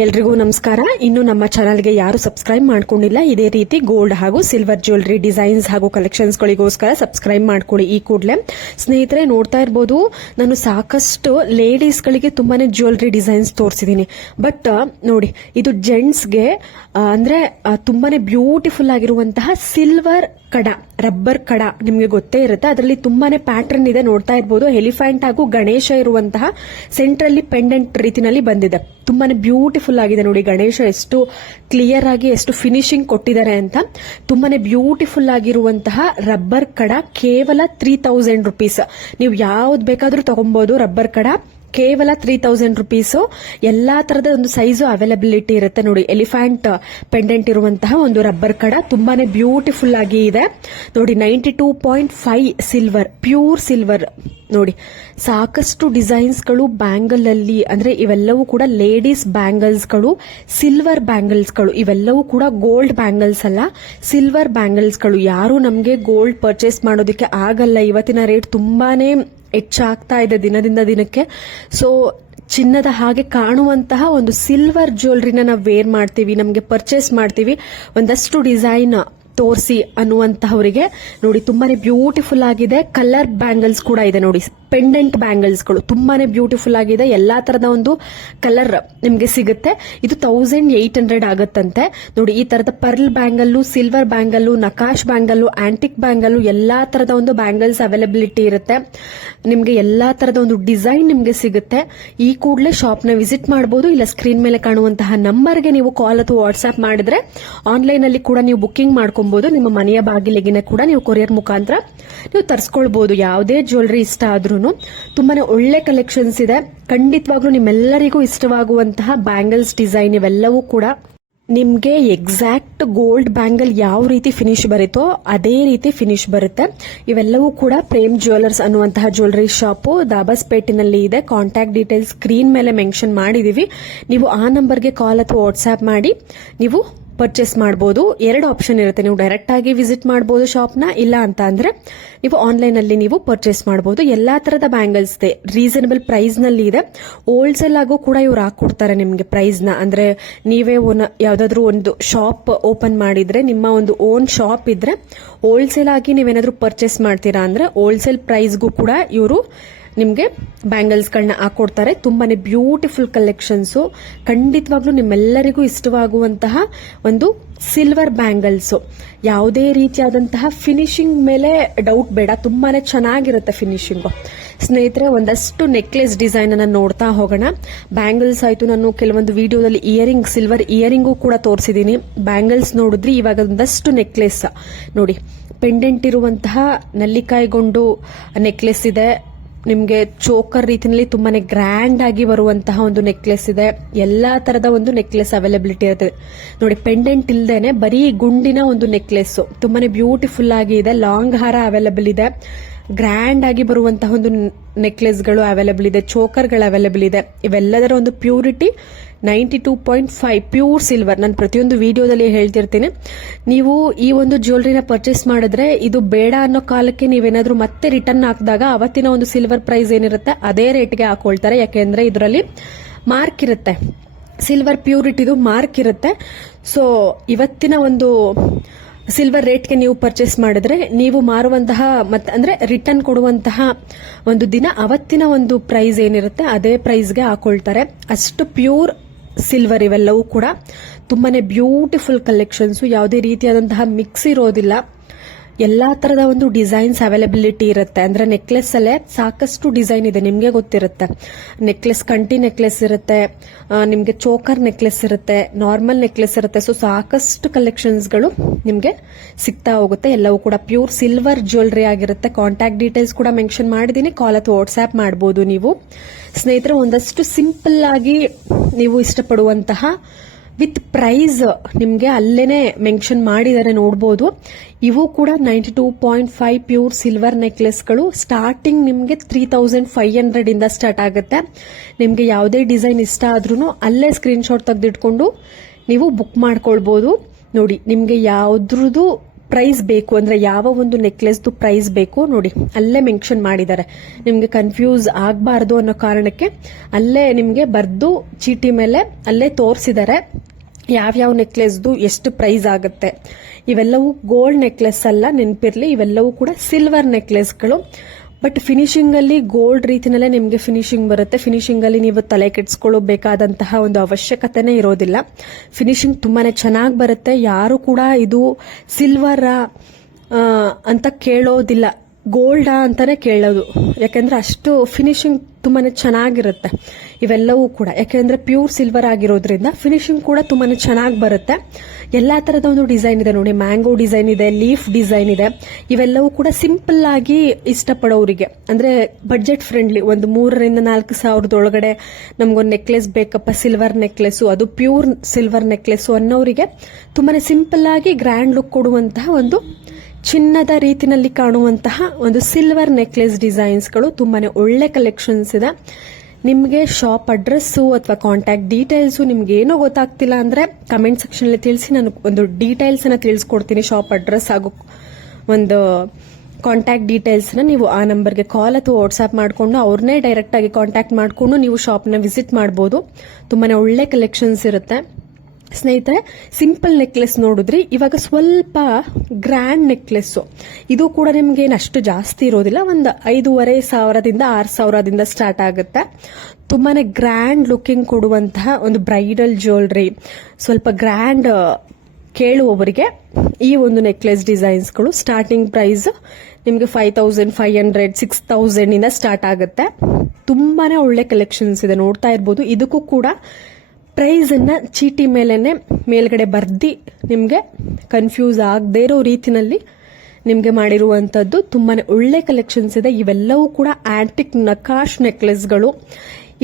ಎಲ್ರಿಗೂ ನಮಸ್ಕಾರ. ಇನ್ನು ನಮ್ಮ ಚಾನಲ್ಗೆ ಯಾರು ಸಬ್ಸ್ಕ್ರೈಬ್ ಮಾಡ್ಕೊಂಡಿಲ್ಲ, ಇದೇ ರೀತಿ ಗೋಲ್ಡ್ ಹಾಗೂ ಸಿಲ್ವರ್ ಜ್ಯುವೆಲರಿ ಡಿಸೈನ್ಸ್ ಹಾಗೂ ಕಲೆಕ್ಷನ್ಸ್ಗಳಿಗೋಸ್ಕರ ಸಬ್ಸ್ಕ್ರೈಬ್ ಮಾಡ್ಕೊಳ್ಳಿ ಈ ಕೂಡಲೇ. ಸ್ನೇಹಿತರೆ, ನೋಡ್ತಾ ಇರ್ಬೋದು, ನಾನು ಸಾಕಷ್ಟು ಲೇಡೀಸ್ಗಳಿಗೆ ತುಂಬಾನೇ ಜ್ಯುವೆಲರಿ ಡಿಸೈನ್ಸ್ ತೋರಿಸಿದ್ದೀನಿ. ಬಟ್ ನೋಡಿ, ಇದು ಜೆಂಟ್ಸ್ಗೆ ಅಂದ್ರೆ ತುಂಬಾನೇ ಬ್ಯೂಟಿಫುಲ್ ಆಗಿರುವಂತಹ ಸಿಲ್ವರ್ ಕಡ, ರಬ್ಬರ್ ಕಡ ನಿಮ್ಗೆ ಗೊತ್ತೇ ಇರುತ್ತೆ. ಅದರಲ್ಲಿ ತುಂಬಾನೇ ಪ್ಯಾಟರ್ನ್ ಇದೆ. ನೋಡ್ತಾ ಇರ್ಬೋದು, ಎಲಿಫೆಂಟ್ ಹಾಗೂ ಗಣೇಶ ಇರುವಂತಹ ಸೆಂಟ್ರಲ್ಲಿ ಪೆಂಡೆಂಟ್ ರೀತಿನಲ್ಲಿ ಬಂದಿದೆ. ತುಂಬಾನೇ ಬ್ಯೂಟಿಫುಲ್ ಆಗಿದೆ ನೋಡಿ. ಗಣೇಶ ಎಷ್ಟು ಕ್ಲಿಯರ್ ಆಗಿ ಎಷ್ಟು ಫಿನಿಶಿಂಗ್ ಕೊಟ್ಟಿದ್ದಾರೆ ಅಂತ. ತುಂಬಾನೇ ಬ್ಯೂಟಿಫುಲ್ ಆಗಿರುವಂತಹ ರಬ್ಬರ್ ಕಡ, ಕೇವಲ 3000 ರುಪೀಸ್. ನೀವು ಯಾವ್ದು ಬೇಕಾದ್ರೂ ತಗೊಬಹುದು. ರಬ್ಬರ್ ಕಡ ಕೇವಲ 3000 ರುಪೀಸ್. ಎಲ್ಲಾ ತರದ ಒಂದು ಸೈಜು ಅವೈಲಬಿಲಿಟಿ ಇರುತ್ತೆ ನೋಡಿ. ಎಲಿಫೆಂಟ್ ಪೆಂಡೆಂಟ್ ಇರುವಂತಹ ಒಂದು ರಬ್ಬರ್ ಕಡ ತುಂಬಾನೇ ಬ್ಯೂಟಿಫುಲ್ ಆಗಿ ಇದೆ ನೋಡಿ. 92.5 ಸಿಲ್ವರ್, ಪ್ಯೂರ್ ಸಿಲ್ವರ್ ನೋಡಿ. ಸಾಕಷ್ಟು ಡಿಸೈನ್ಸ್ಗಳು ಬ್ಯಾಂಗಲ್ ಅಲ್ಲಿ, ಅಂದ್ರೆ ಇವೆಲ್ಲವೂ ಕೂಡ ಲೇಡೀಸ್ ಬ್ಯಾಂಗಲ್ಸ್ಗಳು, ಸಿಲ್ವರ್ ಬ್ಯಾಂಗಲ್ಸ್ಗಳು. ಇವೆಲ್ಲವೂ ಕೂಡ ಗೋಲ್ಡ್ ಬ್ಯಾಂಗಲ್ಸ್ ಅಲ್ಲ, ಸಿಲ್ವರ್ ಬ್ಯಾಂಗಲ್ಸ್ಗಳು. ಯಾರು ನಮಗೆ ಗೋಲ್ಡ್ ಪರ್ಚೇಸ್ ಮಾಡೋದಕ್ಕೆ ಆಗಲ್ಲ. ಇವತ್ತಿನ ರೇಟ್ ತುಂಬಾನೇ ಹೆಚ್ಚಾಗ್ತಾ ಇದೆ ದಿನದಿಂದ ದಿನಕ್ಕೆ. ಸೊ ಚಿನ್ನದ ಹಾಗೆ ಕಾಣುವಂತಹ ಒಂದು ಸಿಲ್ವರ್ ಜ್ಯುವೆಲರಿನ ನಾವು ವೇರ್ ಮಾಡ್ತೀವಿ, ನಮಗೆ ಪರ್ಚೇಸ್ ಮಾಡ್ತೀವಿ. ಒಂದಷ್ಟು ಡಿಸೈನ್ ತೋರಿಸಿ ಅನ್ನುವಂತಹವರಿಗೆ ನೋಡಿ, ತುಂಬಾನೇ ಬ್ಯೂಟಿಫುಲ್ ಆಗಿದೆ. ಕಲರ್ ಬ್ಯಾಂಗಲ್ಸ್ ಕೂಡ ಇದೆ ನೋಡಿ. ಪೆಂಡೆಂಟ್ ಬ್ಯಾಂಗಲ್ಸ್ಗಳು ತುಂಬಾನೇ ಬ್ಯೂಟಿಫುಲ್ ಆಗಿದೆ. ಎಲ್ಲಾ ತರದ ಒಂದು ಕಲರ್ ನಿಮ್ಗೆ ಸಿಗುತ್ತೆ. ಇದು 1800 ಆಗುತ್ತಂತೆ ನೋಡಿ. ಈ ತರದ pearl bangle, silver bangle, ನಕಾಶ್ bangle, antique bangle, ಎಲ್ಲಾ ತರದ ಒಂದು ಬ್ಯಾಂಗಲ್ಸ್ ಅವೈಲಬಿಲಿಟಿ ಇರುತ್ತೆ. ನಿಮ್ಗೆ ಎಲ್ಲಾ ತರದ ಒಂದು ಡಿಸೈನ್ ನಿಮ್ಗೆ ಸಿಗುತ್ತೆ. ಈ ಕೂಡಲೇ ಶಾಪ್ ನ ವಿಸಿಟ್ ಮಾಡಬಹುದು. ಇಲ್ಲ ಸ್ಕ್ರೀನ್ ಮೇಲೆ ಕಾಣುವಂತಹ ನಂಬರ್ಗೆ ನೀವು ಕಾಲ್ ಅಥವಾ ವಾಟ್ಸ್ಆಪ್ ಮಾಡಿದ್ರೆ ಆನ್ಲೈನ್ ಅಲ್ಲಿ ಕೂಡ ನೀವು ಬುಕ್ಕಿಂಗ್ ಮಾಡ್ಕೊಬಹುದು. ನಿಮ್ಮ ಮನೆಯ ಬಾಗಿಲಿಗೆ ಕೂಡ ನೀವು ಕೊರಿಯರ್ ಮುಖಾಂತರ ನೀವು ತರಿಸ್ಕೊಳ್ಬಹುದು. ಯಾವುದೇ ಜ್ಯುವೆಲರಿ ಇಷ್ಟ ಆದ್ರೂ ತುಂಬಾನೇ ಒಳ್ಳೆ ಕಲೆಕ್ಷನ್ಸ್ ಇದೆ. ಖಂಡಿತವಾಗ್ಲೂ ನಿಮ್ಮೆಲ್ಲರಿಗೂ ಇಷ್ಟವಾಗುವಂತಹ ಬ್ಯಾಂಗಲ್ಸ್ ಡಿಸೈನ್ ಇವೆಲ್ಲವೂ ಕೂಡ ನಿಮ್ಗೆ ಎಕ್ಸಾಕ್ಟ್ ಗೋಲ್ಡ್ ಬ್ಯಾಂಗಲ್ ಯಾವ ರೀತಿ ಫಿನಿಶ್ ಬರುತ್ತೋ ಅದೇ ರೀತಿ ಫಿನಿಶ್ ಬರುತ್ತೆ. ಇವೆಲ್ಲವೂ ಕೂಡ ಪ್ರೇಮ್ ಜ್ಯುವೆಲರ್ಸ್ ಅನ್ನುವಂತಹ ಜ್ಯುವೆಲರಿ ಶಾಪು ದಾಬಸ್ಪೇಟಿನಲ್ಲಿ ಇದೆ. ಕಾಂಟ್ಯಾಕ್ಟ್ ಡೀಟೇಲ್ಸ್ ಸ್ಕ್ರೀನ್ ಮೇಲೆ ಮೆನ್ಷನ್ ಮಾಡಿದೀವಿ. ನೀವು ಆ ನಂಬರ್ಗೆ ಕಾಲ್ ಅಥವಾ ವಾಟ್ಸ್ಆಪ್ ಮಾಡಿ ನೀವು ಪರ್ಚೇಸ್ ಮಾಡಬಹುದು. 2 ಆಪ್ಷನ್ ಇರುತ್ತೆ. ನೀವು ಡೈರೆಕ್ಟ್ ಆಗಿ ವಿಸಿಟ್ ಮಾಡಬಹುದು ಶಾಪ್ ನ, ಇಲ್ಲ ಅಂತ ಅಂದ್ರೆ ನೀವು ಆನ್ಲೈನ್ ಅಲ್ಲಿ ನೀವು ಪರ್ಚೇಸ್ ಮಾಡಬಹುದು. ಎಲ್ಲಾ ತರದ ಬ್ಯಾಂಗಲ್ಸ್ ಇದೆ, ರೀಸನಬಲ್ ಪ್ರೈಸ್ ನಲ್ಲಿ ಇದೆ. ಹೋಲ್ಸೇಲ್ ಆಗು ಕೂಡ ಇವ್ರು ಹಾಕೊಡ್ತಾರೆ ನಿಮ್ಗೆ ಪ್ರೈಸ್ ನ. ಅಂದ್ರೆ ನೀವೇ ಯಾವ್ದಾದ್ರು ಒಂದು ಶಾಪ್ ಓಪನ್ ಮಾಡಿದ್ರೆ, ನಿಮ್ಮ ಒಂದು ಓನ್ ಶಾಪ್ ಇದ್ರೆ, ಹೋಲ್ಸೇಲ್ ಆಗಿ ನೀವೇನಾದ್ರೂ ಪರ್ಚೇಸ್ ಮಾಡ್ತೀರಾ ಅಂದ್ರೆ ಹೋಲ್ಸೇಲ್ ಪ್ರೈಸ್ಗೂ ಕೂಡ ಇವರು ನಿಮ್ಗೆ ಬ್ಯಾಂಗಲ್ಸ್ ಗಳನ್ನ ಹಾಕೊಡ್ತಾರೆ. ತುಂಬಾನೇ ಬ್ಯೂಟಿಫುಲ್ ಕಲೆಕ್ಷನ್ಸ್. ಖಂಡಿತವಾಗ್ಲೂ ನಿಮ್ಮೆಲ್ಲರಿಗೂ ಇಷ್ಟವಾಗುವಂತಹ ಒಂದು ಸಿಲ್ವರ್ ಬ್ಯಾಂಗಲ್ಸ್. ಯಾವುದೇ ರೀತಿಯಾದಂತಹ ಫಿನಿಶಿಂಗ್ ಮೇಲೆ ಡೌಟ್ ಬೇಡ, ತುಂಬಾನೇ ಚೆನ್ನಾಗಿರುತ್ತೆ ಫಿನಿಶಿಂಗ್. ಸ್ನೇಹಿತರೆ, ಒಂದಷ್ಟು ನೆಕ್ಲೆಸ್ ಡಿಸೈನ್ ಅನ್ನ ನೋಡ್ತಾ ಹೋಗೋಣ. ಬ್ಯಾಂಗಲ್ಸ್ ಆಯ್ತು, ನಾನು ಕೆಲವೊಂದು ವಿಡಿಯೋದಲ್ಲಿ ಇಯರಿಂಗ್, ಸಿಲ್ವರ್ ಇಯರಿಂಗು ಕೂಡ ತೋರಿಸಿದೀನಿ. ಬ್ಯಾಂಗಲ್ಸ್ ನೋಡಿದ್ರಿ. ಇವಾಗ ಒಂದಷ್ಟು ನೆಕ್ಲೆಸ್ ನೋಡಿ. ಪೆಂಡೆಂಟ್ ಇರುವಂತಹ ನಲ್ಲಿಕಾಯಿಗೊಂಡು ನೆಕ್ಲೆಸ್ ಇದೆ. ನಿಮ್ಗೆ ಚೋಕರ್ ರೀತಿಯಲ್ಲಿ ತುಂಬಾನೇ ಗ್ರ್ಯಾಂಡ್ ಆಗಿ ಬರುವಂತಹ ಒಂದು ನೆಕ್ಲೆಸ್ ಇದೆ. ಎಲ್ಲಾ ತರದ ಒಂದು ನೆಕ್ಲೆಸ್ ಅವೈಲಬಿಲಿಟಿ ಇರುತ್ತೆ ನೋಡಿ. ಪೆಂಡೆಂಟ್ ಇಲ್ದೇನೆ ಬರೀ ಗುಂಡಿನ ಒಂದು ನೆಕ್ಲೆಸ್ ತುಂಬಾನೇ ಬ್ಯೂಟಿಫುಲ್ ಆಗಿ ಇದೆ. ಲಾಂಗ್ ಹಾರ ಅವೈಲಬಲ್ ಇದೆ. ಗ್ರ್ಯಾಂಡ್ ಆಗಿ ಬರುವಂತಹ ಒಂದು ನೆಕ್ಲೆಸ್ಗಳು ಅವೈಲಬಲ್ ಇದೆ. ಚೋಕರ್ಗಳು ಅವೈಲಬಲ್ ಇದೆ. ಇವೆಲ್ಲದರ ಒಂದು ಪ್ಯೂರಿಟಿ 92.5 ಪ್ಯೂರ್ ಸಿಲ್ವರ್. ನಾನು ಪ್ರತಿಯೊಂದು ವಿಡಿಯೋದಲ್ಲಿ ಹೇಳ್ತಿರ್ತೀನಿ. ನೀವು ಈ ಒಂದು ಜ್ಯುವೆಲರಿನ ಪರ್ಚೇಸ್ ಮಾಡಿದ್ರೆ ಇದು ಬೇಡ ಅನ್ನೋ ಕಾಲಕ್ಕೆ ನೀವೇನಾದ್ರೂ ಮತ್ತೆ ರಿಟರ್ನ್ ಹಾಕಿದಾಗ ಅವತ್ತಿನ ಒಂದು ಸಿಲ್ವರ್ ಪ್ರೈಸ್ ಏನಿರುತ್ತೆ ಅದೇ ರೇಟ್ಗೆ ಹಾಕೊಳ್ತಾರೆ. ಯಾಕೆಂದ್ರೆ ಇದರಲ್ಲಿ ಮಾರ್ಕ್ ಇರುತ್ತೆ, ಸಿಲ್ವರ್ ಪ್ಯೂರಿಟಿದು ಮಾರ್ಕ್ ಇರುತ್ತೆ. ಸೊ ಇವತ್ತಿನ ಒಂದು ಸಿಲ್ವರ್ ರೇಟ್ಗೆ ನೀವು ಪರ್ಚೇಸ್ ಮಾಡಿದ್ರೆ, ನೀವು ಮಾರುವಂತಹ ಅಂದ್ರೆ ರಿಟರ್ನ್ ಕೊಡುವಂತಹ ಒಂದು ದಿನ ಅವತ್ತಿನ ಒಂದು ಪ್ರೈಸ್ ಏನಿರುತ್ತೆ ಅದೇ ಪ್ರೈಸ್ಗೆ ಹಾಕೊಳ್ತಾರೆ. ಅಷ್ಟು ಪ್ಯೂರ್ ಸಿಲ್ವರ್ ಇವೆಲ್ಲವೂ ಕೂಡ. ತುಂಬಾನೇ ಬ್ಯೂಟಿಫುಲ್ ಕಲೆಕ್ಷನ್ಸ್. ಯಾವುದೇ ರೀತಿಯಾದಂತಹ ಮಿಕ್ಸ್ ಇರೋದಿಲ್ಲ. ಎಲ್ಲಾ ತರದ ಒಂದು ಡಿಸೈನ್ಸ್ ಅವೈಲಬಿಲಿಟಿ ಇರುತ್ತೆ. ಅಂದ್ರೆ ನೆಕ್ಲೆಸ್ ಅಲ್ಲೇ ಸಾಕಷ್ಟು ಡಿಸೈನ್ ಇದೆ, ನಿಮ್ಗೆ ಗೊತ್ತಿರುತ್ತೆ. ನೆಕ್ಲೆಸ್, ಕಂಟಿ ನೆಕ್ಲೆಸ್ ಇರುತ್ತೆ, ನಿಮ್ಗೆ ಚೋಕರ್ ನೆಕ್ಲೆಸ್ ಇರುತ್ತೆ, ನಾರ್ಮಲ್ ನೆಕ್ಲೆಸ್ ಇರುತ್ತೆ. ಸೊ ಸಾಕಷ್ಟು ಕಲೆಕ್ಷನ್ಸ್ಗಳು ನಿಮ್ಗೆ ಸಿಗ್ತಾ ಹೋಗುತ್ತೆ. ಎಲ್ಲವೂ ಕೂಡ ಪ್ಯೂರ್ ಸಿಲ್ವರ್ ಜ್ಯುವೆಲರಿ ಆಗಿರುತ್ತೆ. ಕಾಂಟ್ಯಾಕ್ಟ್ ಡೀಟೇಲ್ಸ್ ಕೂಡ ಮೆನ್ಷನ್ ಮಾಡಿದೀನಿ. ಕಾಲ್ ಅಥವಾ ವಾಟ್ಸ್ಆಪ್ ಮಾಡಬಹುದು ನೀವು. ಸ್ನೇಹಿತರೆ, ಒಂದಷ್ಟು ಸಿಂಪಲ್ ಆಗಿ ನೀವು ಇಷ್ಟಪಡುವಂತಹ ವಿತ್ ಪ್ರೈಸ್ ನಿಮ್ಗೆ ಅಲ್ಲೇನೆ ಮೆನ್ಷನ್ ಮಾಡಿದರೆ ನೋಡಬಹುದು. ಇವು ಕೂಡ 92.5 ಪ್ಯೂರ್ ಸಿಲ್ವರ್ ನೆಕ್ಲೆಸ್ಗಳು. ಸ್ಟಾರ್ಟಿಂಗ್ ನಿಮ್ಗೆ 3500 ಇಂದ ಸ್ಟಾರ್ಟ್ ಆಗುತ್ತೆ. ನಿಮ್ಗೆ ಯಾವುದೇ ಡಿಸೈನ್ ಇಷ್ಟ ಆದ್ರೂ ಅಲ್ಲೇ ಸ್ಕ್ರೀನ್ ಶಾಟ್ ತೆಗೆದಿಟ್ಕೊಂಡು ನೀವು ಬುಕ್ ಮಾಡ್ಕೊಳ್ಬಹುದು. ನೋಡಿ, ನಿಮ್ಗೆ ಯಾವ್ದ್ರದ್ದು ಪ್ರೈಸ್ ಬೇಕು ಅಂದ್ರೆ ಯಾವ ಒಂದು ನೆಕ್ಲೆಸ್ದು ಪ್ರೈಸ್ ಬೇಕು ನೋಡಿ ಅಲ್ಲೇ ಮೆನ್ಷನ್ ಮಾಡಿದ್ದಾರೆ. ನಿಮ್ಗೆ ಕನ್ಫ್ಯೂಸ್ ಆಗಬಾರ್ದು ಅನ್ನೋ ಕಾರಣಕ್ಕೆ ಅಲ್ಲೇ ನಿಮ್ಗೆ ಬರ್ದು ಚೀಟಿ ಮೇಲೆ ಅಲ್ಲೇ ತೋರಿಸಿದ್ದಾರೆ ಯಾವ್ಯಾವ ನೆಕ್ಲೆಸ್ದು ಎಷ್ಟು ಪ್ರೈಸ್ ಆಗುತ್ತೆ. ಇವೆಲ್ಲವೂ ಗೋಲ್ಡ್ ನೆಕ್ಲೆಸ್ ಅಲ್ಲ, ನೆನಪಿರ್ಲಿ, ಇವೆಲ್ಲವೂ ಕೂಡ ಸಿಲ್ವರ್ ನೆಕ್ಲೆಸ್ಗಳು. ಬಟ್ ಫಿನಿಶಿಂಗ್ ಅಲ್ಲಿ ಗೋಲ್ಡ್ ರೀತಿನಲ್ಲೇ ನಿಮ್ಗೆ ಫಿನಿಶಿಂಗ್ ಬರುತ್ತೆ. ಫಿನಿಶಿಂಗ್ ಅಲ್ಲಿ ನೀವು ತಲೆ ಕೆಡಿಸ್ಕೊಳ್ಳಬೇಕಾದಂತಹ ಒಂದು ಅವಶ್ಯಕತೆನೇ ಇರೋದಿಲ್ಲ. ಫಿನಿಶಿಂಗ್ ತುಂಬಾನೇ ಚೆನ್ನಾಗಿ ಬರುತ್ತೆ. ಯಾರು ಕೂಡ ಇದು ಸಿಲ್ವರ್ ಅಂತ ಕೇಳೋದಿಲ್ಲ, ಗೋಲ್ಡಾ ಅಂತಾನೆ ಕೇಳೋದು. ಯಾಕೆಂದ್ರೆ ಅಷ್ಟು ಫಿನಿಶಿಂಗ್ ತುಂಬಾನೇ ಚೆನ್ನಾಗಿರುತ್ತೆ ಇವೆಲ್ಲವೂ ಕೂಡ. ಯಾಕೆಂದ್ರೆ ಪ್ಯೂರ್ ಸಿಲ್ವರ್ ಆಗಿರೋದ್ರಿಂದ ಫಿನಿಶಿಂಗ್ ಕೂಡ ತುಂಬಾನೇ ಚೆನ್ನಾಗಿ ಬರುತ್ತೆ. ಎಲ್ಲಾ ತರದ ಒಂದು ಡಿಸೈನ್ ಇದೆ ನೋಡಿ, ಮ್ಯಾಂಗೋ ಡಿಸೈನ್ ಇದೆ, ಲೀಫ್ ಡಿಸೈನ್ ಇದೆ. ಇವೆಲ್ಲವೂ ಕೂಡ ಸಿಂಪಲ್ ಆಗಿ ಇಷ್ಟಪಡೋರಿಗೆ, ಅಂದ್ರೆ ಬಡ್ಜೆಟ್ ಫ್ರೆಂಡ್ಲಿ, ಒಂದು 3,000 to 4,000 ಒಳಗಡೆ ನಮ್ಗೊಂದು ನೆಕ್ಲೆಸ್ ಬೇಕಪ್ಪ, ಸಿಲ್ವರ್ ನೆಕ್ಲೆಸ್, ಅದು ಪ್ಯೂರ್ ಸಿಲ್ವರ್ ನೆಕ್ಲೆಸ್ ಅನ್ನೋರಿಗೆ ತುಂಬಾನೇ ಸಿಂಪಲ್ ಆಗಿ ಗ್ರ್ಯಾಂಡ್ ಲುಕ್ ಕೊಡುವಂತಹ ಒಂದು ಚಿನ್ನದ ರೀತಿನಲ್ಲಿ ಕಾಣುವಂತಹ ಒಂದು ಸಿಲ್ವರ್ ನೆಕ್ಲೆಸ್ ಡಿಸೈನ್ಸ್ಗಳು ತುಂಬಾನೇ ಒಳ್ಳೆ ಕಲೆಕ್ಷನ್ಸ್ ಇದೆ. ನಿಮಗೆ ಶಾಪ್ ಅಡ್ರೆಸ್ಸು ಅಥವಾ ಕಾಂಟ್ಯಾಕ್ಟ್ ಡೀಟೇಲ್ಸು ನಿಮ್ಗೆ ಏನೋ ಗೊತ್ತಾಗ್ತಿಲ್ಲ ಅಂದ್ರೆ ಕಮೆಂಟ್ ಸೆಕ್ಷನ್ ಅಲ್ಲಿ ತಿಳಿಸಿ, ನಾನು ಒಂದು ಡೀಟೇಲ್ಸ್ ಅನ್ನ ತಿಳಿಸ್ಕೊಡ್ತೀನಿ. ಶಾಪ್ ಅಡ್ರೆಸ್ ಹಾಗೂ ಒಂದು ಕಾಂಟ್ಯಾಕ್ಟ್ ಡೀಟೇಲ್ಸ್ ನ ನೀವು ಆ ನಂಬರ್ಗೆ ಕಾಲ್ ಅಥವಾ ವಾಟ್ಸ್ಆಪ್ ಮಾಡ್ಕೊಂಡು ಅವ್ರನ್ನೇ ಡೈರೆಕ್ಟ್ ಆಗಿ ಕಾಂಟ್ಯಾಕ್ಟ್ ಮಾಡ್ಕೊಂಡು ನೀವು ಶಾಪ್ ನ ವಿಸಿಟ್ ಮಾಡಬಹುದು. ತುಂಬಾನೇ ಒಳ್ಳೆ ಕಲೆಕ್ಷನ್ಸ್ ಇರುತ್ತೆ. ಸ್ನೇಹಿತರೆ, ಸಿಂಪಲ್ ನೆಕ್ಲೆಸ್ ನೋಡಿದ್ರಿ, ಇವಾಗ ಸ್ವಲ್ಪ ಗ್ರ್ಯಾಂಡ್ ನೆಕ್ಲೆಸ್. ಇದು ಕೂಡ ನಿಮ್ಗೆ ಅಷ್ಟು ಜಾಸ್ತಿ ಇರೋದಿಲ್ಲ, ಒಂದು 5,500 to 6,000 ಸ್ಟಾರ್ಟ್ ಆಗುತ್ತೆ. ತುಂಬಾನೇ ಗ್ರ್ಯಾಂಡ್ ಲುಕಿಂಗ್ ಕೊಡುವಂತಹ ಒಂದು ಬ್ರೈಡಲ್ ಜ್ಯುವೆಲ್ರಿ, ಸ್ವಲ್ಪ ಗ್ರ್ಯಾಂಡ್ ಕೇಳುವವರಿಗೆ ಈ ಒಂದು ನೆಕ್ಲೆಸ್ ಡಿಸೈನ್ಸ್ಗಳು ಸ್ಟಾರ್ಟಿಂಗ್ ಪ್ರೈಸ್ ನಿಮ್ಗೆ 5,500, 6,000 ಇಂದ ಸ್ಟಾರ್ಟ್ ಆಗುತ್ತೆ. ತುಂಬಾನೇ ಒಳ್ಳೆ ಕಲೆಕ್ಷನ್ಸ್ ಇದೆ, ನೋಡ್ತಾ ಇರ್ಬೋದು. ಇದಕ್ಕೂ ಕೂಡ ಪ್ರೈಸ್ ಅನ್ನ ಚೀಟಿ ಮೇಲ್ಗಡೆ ಬರ್ದಿ ನಿಮ್ಗೆ ಕನ್ಫ್ಯೂಸ್ ಆಗದೇ ಇರೋ ರೀತಿನಲ್ಲಿ ನಿಮ್ಗೆ ಮಾಡಿರುವಂತದ್ದು ತುಂಬಾನೇ ಒಳ್ಳೆ ಕಲೆಕ್ಷನ್ಸ್ ಇದೆ. ಇವೆಲ್ಲವೂ ಕೂಡ ಆಂಟಿಕ್ ನಕಾಶ್ ನೆಕ್ಲೆಸ್ಗಳು.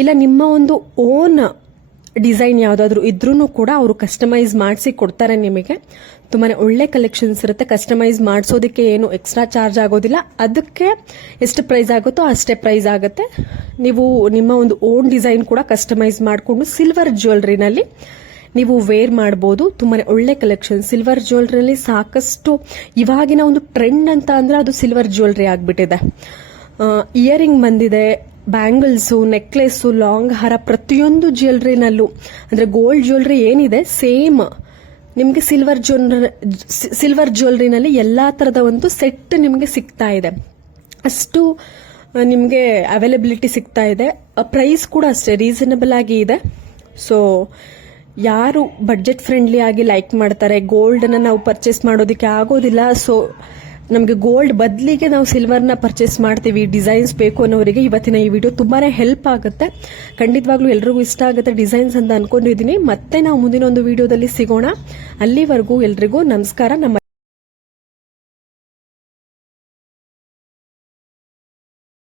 ಇಲ್ಲ ನಿಮ್ಮ ಒಂದು ಓನ್ ಡಿಸೈನ್ ಯಾವ್ದಾದ್ರು ಇದ್ರೂ ಕೂಡ ಅವರು ಕಸ್ಟಮೈಸ್ ಮಾಡಿಸಿ ಕೊಡ್ತಾರೆ ನಿಮಗೆ. ತುಂಬಾನೇ ಒಳ್ಳೆ ಕಲೆಕ್ಷನ್ಸ್ ಇರುತ್ತೆ. ಕಸ್ಟಮೈಸ್ ಮಾಡಿಸೋದಕ್ಕೆ ಏನು ಎಕ್ಸ್ಟ್ರಾ ಚಾರ್ಜ್ ಆಗೋದಿಲ್ಲ, ಅದಕ್ಕೆ ಎಷ್ಟು ಪ್ರೈಸ್ ಆಗುತ್ತೋ ಅಷ್ಟೇ ಪ್ರೈಸ್ ಆಗುತ್ತೆ. ನೀವು ನಿಮ್ಮ ಒಂದು ಓನ್ ಡಿಸೈನ್ ಕೂಡ ಕಸ್ಟಮೈಸ್ ಮಾಡಿಕೊಂಡು ಸಿಲ್ವರ್ ಜ್ಯುವೆಲ್ರಿನಲ್ಲಿ ನೀವು ವೇರ್ ಮಾಡಬಹುದು. ತುಂಬಾನೇ ಒಳ್ಳೆ ಕಲೆಕ್ಷನ್. ಸಿಲ್ವರ್ ಜ್ಯುವೆಲ್ರಿನಲ್ಲಿ ಸಾಕಷ್ಟು ಇವಾಗಿನ ಒಂದು ಟ್ರೆಂಡ್ ಅಂತ ಅಂದ್ರೆ ಅದು ಸಿಲ್ವರ್ ಜ್ಯುವೆಲ್ರಿ ಆಗ್ಬಿಟ್ಟಿದೆ. ಇಯರಿಂಗ್ ಬಂದಿದೆ, ಬ್ಯಾಂಗಲ್ಸು, ನೆಕ್ಲೆಸ್ಸು, ಲಾಂಗ್ ಹಾರ, ಪ್ರತಿಯೊಂದು ಜ್ಯುವೆಲ್ರಿನಲ್ಲೂ ಅಂದ್ರೆ ಗೋಲ್ಡ್ ಜ್ಯುವೆಲ್ರಿ ಏನಿದೆ ಸೇಮ್ ನಿಮ್ಗೆ ಸಿಲ್ವರ್ ಜ್ಯುವೆಲ್ರಿನಲ್ಲಿ ಎಲ್ಲಾ ತರದ ಒಂದು ಸೆಟ್ ನಿಮ್ಗೆ ಸಿಗ್ತಾ ಇದೆ. ಅಷ್ಟು ನಿಮ್ಗೆ ಅವೈಲಬಿಲಿಟಿ ಸಿಗ್ತಾ ಇದೆ. ಪ್ರೈಸ್ ಕೂಡ ಅಷ್ಟೇ ರೀಸನಬಲ್ ಆಗಿ ಇದೆ. ಸೊ ಯಾರು ಬಡ್ಜೆಟ್ ಫ್ರೆಂಡ್ಲಿ ಆಗಿ ಲೈಕ್ ಮಾಡ್ತಾರೆ, ಗೋಲ್ಡ್ ಅನ್ನ ನಾವು ಪರ್ಚೇಸ್ ಮಾಡೋದಕ್ಕೆ ಆಗೋದಿಲ್ಲ, ಸೊ ನಮಗೆ ಗೋಲ್ಡ್ ಬದಲಿಗೆ ನಾವು ಸಿಲ್ವರ್ನ ಪರ್ಚೇಸ್ ಮಾಡ್ತೀವಿ, ಡಿಸೈನ್ಸ್ ಬೇಕು ಅನ್ನೋರಿಗೆ ಇವತ್ತಿನ ಈ ವಿಡಿಯೋ ತುಂಬಾನೇ ಹೆಲ್ಪ್ ಆಗುತ್ತೆ. ಖಂಡಿತವಾಗ್ಲೂ ಎಲ್ರಿಗೂ ಇಷ್ಟ ಆಗುತ್ತೆ ಡಿಸೈನ್ಸ್ ಅಂತ ಅನ್ಕೊಂಡಿದ್ದೀನಿ. ಮತ್ತೆ ನಾವು ಮುಂದಿನ ಒಂದು ವಿಡಿಯೋದಲ್ಲಿ ಸಿಗೋಣ. ಅಲ್ಲಿವರೆಗೂ ಎಲ್ರಿಗೂ ನಮಸ್ಕಾರ. ನಮ್ಮ